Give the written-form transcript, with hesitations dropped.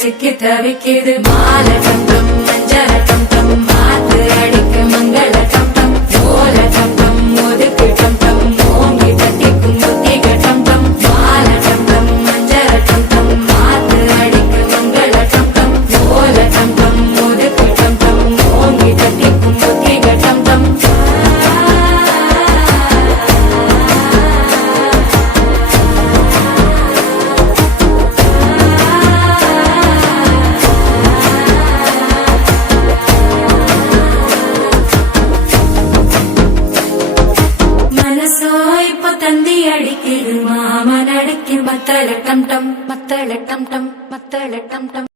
சிக்கி தவிக்குது மால கம்பம் மஞ்சள கம்பம் மாத்து அடிக்கு மங்கள கம்பம் ஓல கம்பம் ஒதுக்கு கம்பம் ஓங்கி தட்டிக்கும் புத்திக கம்பம் மால கம்பம் மஞ்சள கம்பம் மாத்து அடிக்கு மங்கள கம்பம் ஓல கம்பம் ஒதுக்கு கம்பம் ஓங்கி தட்டிக்கும் புத்திக கம்பம் தந்தி அடிக்குது மாமன் அடிக்கு மத்தள டம் டம் மத்தள டம் டம் மத்தள டம் டம்.